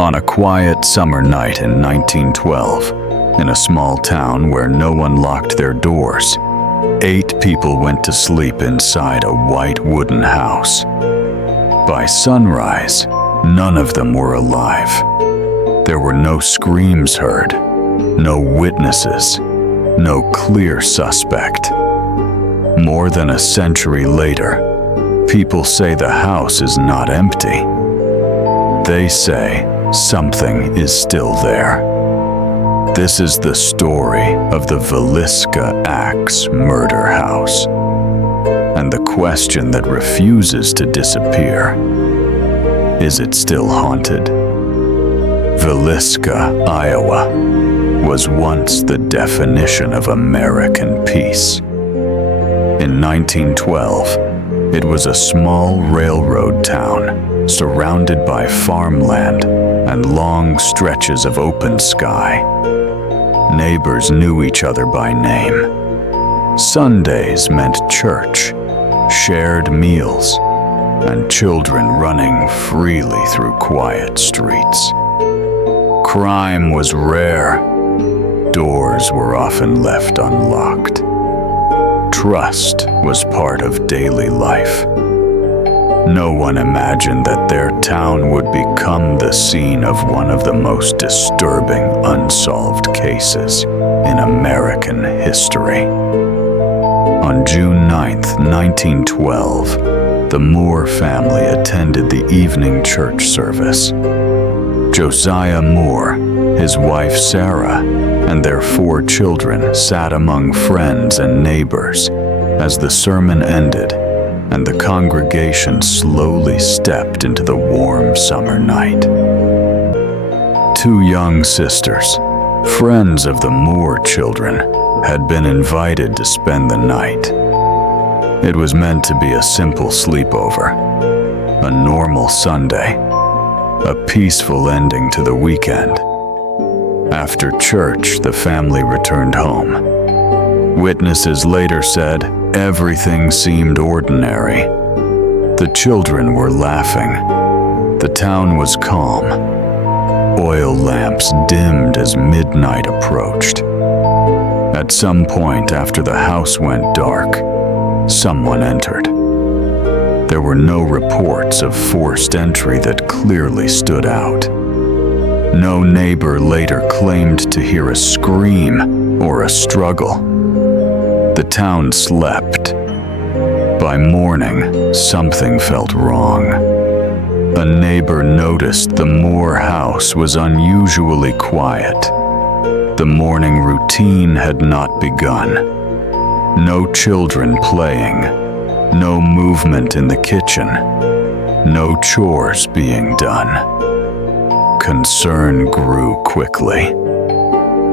On a quiet summer night in 1912, in a small town where no one locked their doors, 8 people went to sleep inside a white wooden house. By sunrise, none of them were alive. There were no screams heard, no witnesses, no clear suspect. More than a century later, people say the house is not empty. They say something is still there. This is the story of the Villisca Axe Murder House, and the question that refuses to disappear: is it still haunted? Villisca, Iowa, was once the definition of American peace. In 1912, it was a small railroad town surrounded by farmland and long stretches of open sky. Neighbors knew each other by name. Sundays meant church, shared meals, and children running freely through quiet streets. Crime was rare. Doors were often left unlocked. Trust was part of daily life. No one imagined that their town would become the scene of one of the most disturbing unsolved cases in American history. On June 9, 1912, the Moore family attended the evening church service. Josiah Moore, his wife Sarah, and their 4 children sat among friends and neighbors as the sermon ended and the congregation slowly stepped into the warm summer night. 2 young sisters, friends of the Moore children, had been invited to spend the night. It was meant to be a simple sleepover, a normal Sunday, a peaceful ending to the weekend. After church, the family returned home. Witnesses later said everything seemed ordinary. The children were laughing. The town was calm. Oil lamps dimmed as midnight approached. At some point after the house went dark, someone entered. There were no reports of forced entry that clearly stood out. No neighbor later claimed to hear a scream or a struggle. The town slept. By morning, something felt wrong. A neighbor noticed the Moore house was unusually quiet. The morning routine had not begun. No children playing, no movement in the kitchen, no chores being done. Concern grew quickly.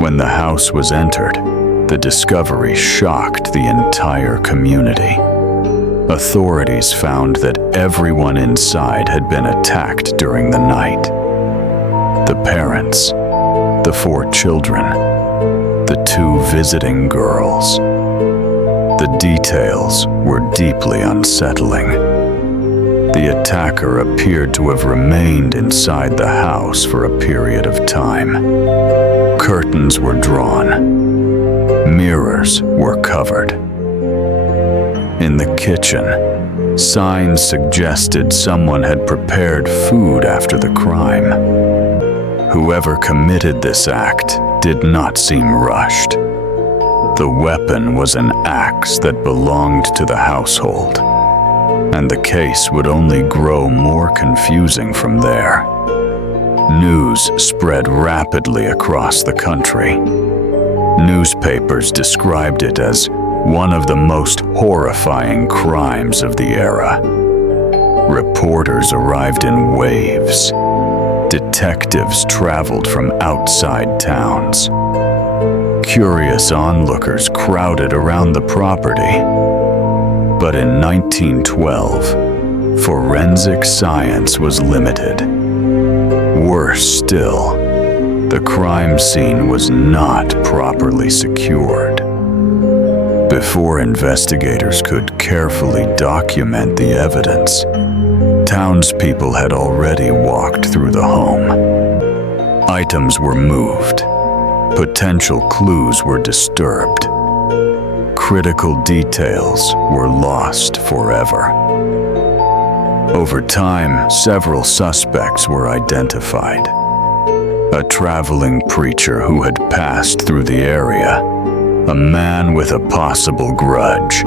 When the house was entered, the discovery shocked the entire community. Authorities found that everyone inside had been attacked during the night. The parents, the 4 children, the 2 visiting girls. The details were deeply unsettling. The attacker appeared to have remained inside the house for a period of time. Curtains were drawn. Mirrors were covered. In the kitchen, signs suggested someone had prepared food after the crime. Whoever committed this act did not seem rushed. The weapon was an axe that belonged to the household, and the case would only grow more confusing from there. News spread rapidly across the country. Newspapers described it as one of the most horrifying crimes of the era. Reporters arrived in waves. Detectives traveled from outside towns. Curious onlookers crowded around the property. But in 1912, forensic science was limited. Worse still, the crime scene was not properly secured. Before investigators could carefully document the evidence, townspeople had already walked through the home. Items were moved. Potential clues were disturbed. Critical details were lost forever. Over time, several suspects were identified. A traveling preacher who had passed through the area, a man with a possible grudge,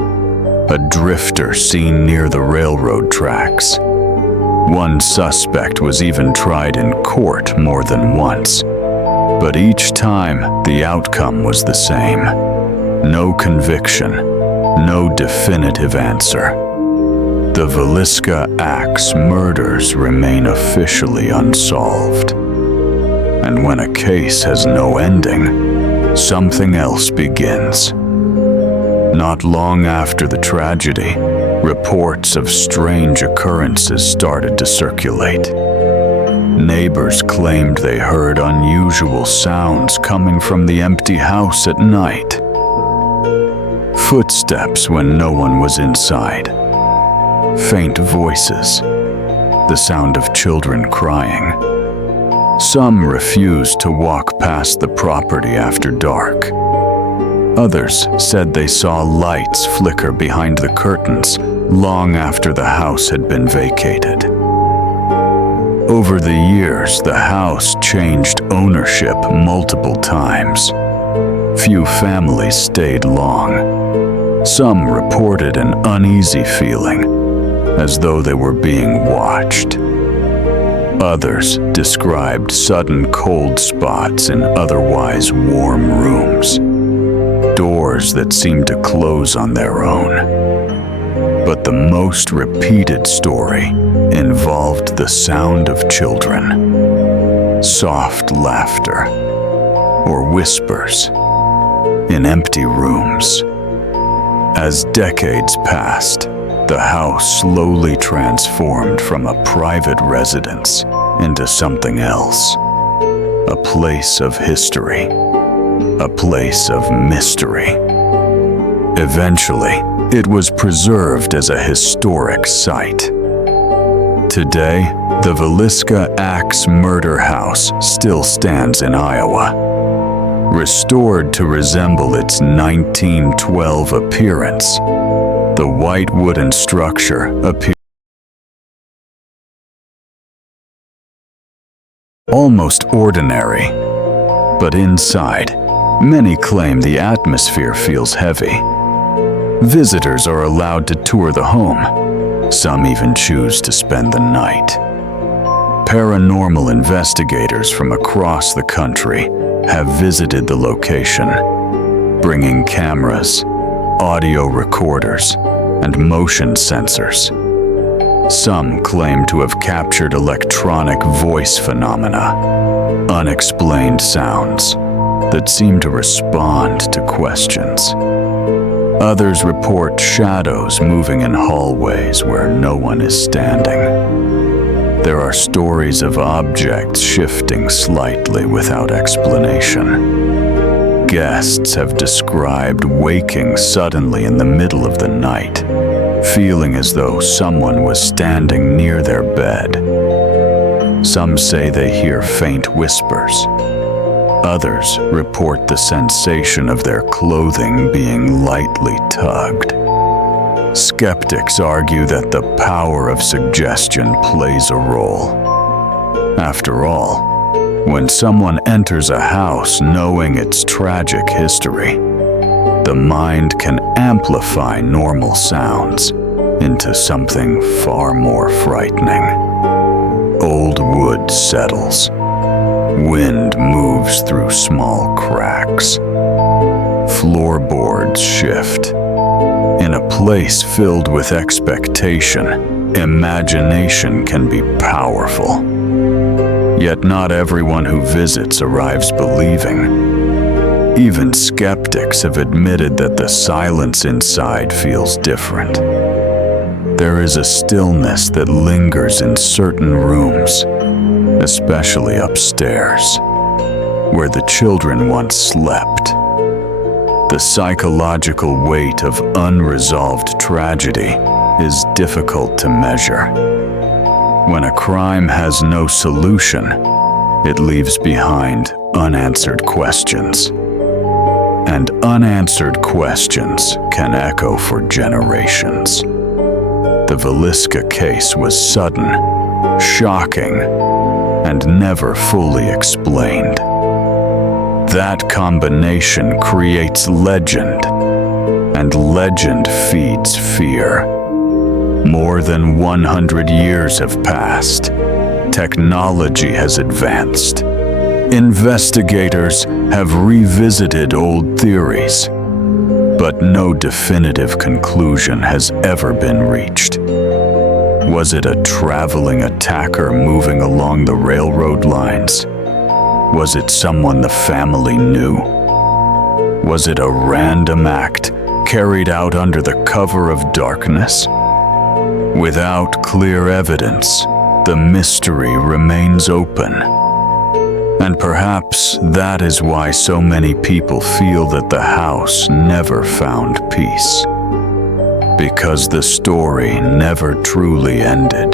a drifter seen near the railroad tracks. One suspect was even tried in court more than once, but each time the outcome was the same. No conviction, no definitive answer. The Villisca Axe Murders remain officially unsolved. And when a case has no ending, something else begins. Not long after the tragedy, reports of strange occurrences started to circulate. Neighbors claimed they heard unusual sounds coming from the empty house at night. Footsteps when no one was inside. Faint voices. The sound of children crying. Some refused to walk past the property after dark. Others said they saw lights flicker behind the curtains long after the house had been vacated. Over the years, the house changed ownership multiple times. Few families stayed long. Some reported an uneasy feeling, as though they were being watched. Others described sudden cold spots in otherwise warm rooms, doors that seemed to close on their own. But the most repeated story involved the sound of children, soft laughter, or whispers in empty rooms. As decades passed, the house slowly transformed from a private residence into something else. A place of history. A place of mystery. Eventually, it was preserved as a historic site. Today, the Villisca Axe Murder House still stands in Iowa. Restored to resemble its 1912 appearance, the white wooden structure appears almost ordinary, but inside, many claim the atmosphere feels heavy. Visitors are allowed to tour the home. Some even choose to spend the night. Paranormal investigators from across the country have visited the location, bringing cameras, audio recorders, and motion sensors. Some claim to have captured electronic voice phenomena, unexplained sounds that seem to respond to questions. Others report shadows moving in hallways where no one is standing. There are stories of objects shifting slightly without explanation. Guests have described waking suddenly in the middle of the night, feeling as though someone was standing near their bed. Some say they hear faint whispers. Others report the sensation of their clothing being lightly tugged. Skeptics argue that the power of suggestion plays a role. After all, when someone enters a house knowing its tragic history, the mind can amplify normal sounds into something far more frightening. Old wood settles. Wind moves through small cracks. Floorboards shift. In a place filled with expectation, imagination can be powerful. Yet not everyone who visits arrives believing. Even skeptics have admitted that the silence inside feels different. There is a stillness that lingers in certain rooms, especially upstairs, where the children once slept. The psychological weight of unresolved tragedy is difficult to measure. When a crime has no solution, it leaves behind unanswered questions. And unanswered questions can echo for generations. The Villisca case was sudden, shocking, and never fully explained. That combination creates legend, and legend feeds fear. More than 100 years have passed. Technology has advanced. Investigators have revisited old theories, but no definitive conclusion has ever been reached. Was it a traveling attacker moving along the railroad lines? Was it someone the family knew? Was it a random act carried out under the cover of darkness? Without clear evidence, the mystery remains open. And perhaps that is why so many people feel that the house never found peace. Because the story never truly ended.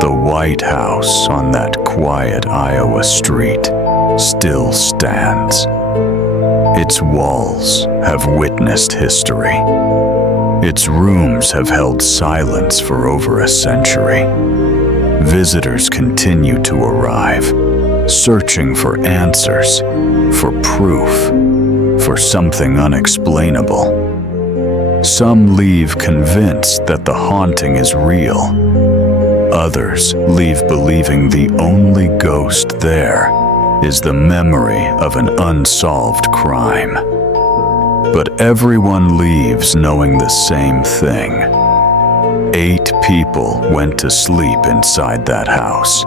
The White House on that quiet Iowa street still stands. Its walls have witnessed history. Its rooms have held silence for over a century. Visitors continue to arrive, searching for answers, for proof, for something unexplainable. Some leave convinced that the haunting is real. Others leave believing the only ghost there is the memory of an unsolved crime. But everyone leaves knowing the same thing. 8 people went to sleep inside that house,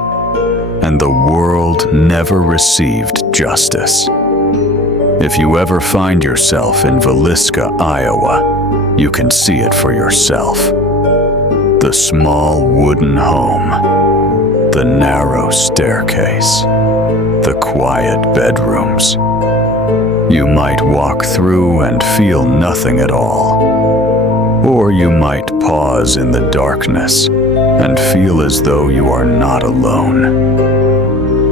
and the world never received justice. If you ever find yourself in Villisca, Iowa, you can see it for yourself. The small wooden home, the narrow staircase, the quiet bedrooms. You might walk through and feel nothing at all. Or you might pause in the darkness and feel as though you are not alone.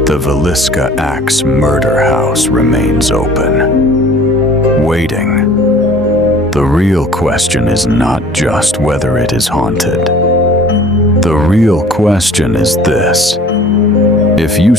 The Villisca Axe Murder House remains open, waiting. The real question is not just whether it is haunted. The real question is this: if you